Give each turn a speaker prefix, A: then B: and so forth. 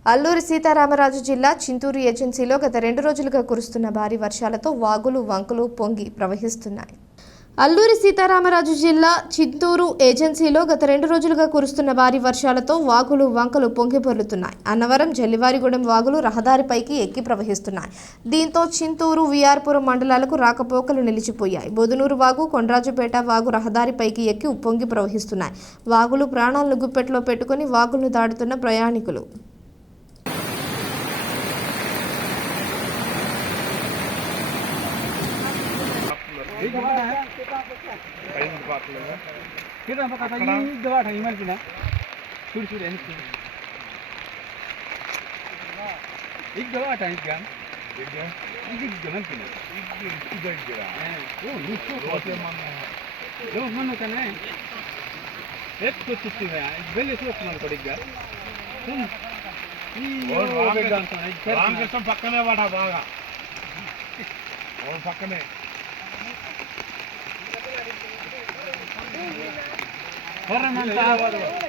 A: అల్లూరి సీతారామరాజు జిల్లా చింతూరు ఏజెన్సీలో గత 2 రోజులుగా కురుస్తున్న భారీ వర్షాలతో వాగులు వంకలు పొంగి ప్రవహిస్తున్నాయి. అల్లూరి సీతారామరాజు జిల్లా చింతూరు ఏజెన్సీలో గత 2 రోజులుగా కురుస్తున్న భారీ వర్షాలతో వాగులు వంకలు పొంగి పొర్లుతున్నాయి. అన్నవరం జల్లివారిగూడెం వాగులు రహదారిపైకి ఎక్కి ప్రవహిస్తున్నాయి. దీంతో చింతూరు విఆర్పురం మండలాలకు రాకపోకలు నిలిచిపోయాయి. బొదునూరు వాగు, కొండ్రాజుపేట వాగు రహదారిపైకి ఎక్కి ఉప్పొంగి ప్రవహిస్తున్నాయి. వాగులు ప్రాణాలను గుప్పెట్లో పెట్టుకుని వాగులను దాటుతున్న ప్రయాణికులు
B: kita apa kata ini dua ada email kita sudah ini एक दवा आता है क्या एक गलत किया एक गया ओ नीचे होते मन का नहीं एक तो चिट्ठी है पहले से मन पड़ेगा तुम और राम के सब पक्कने वाला बागा और पक्कने और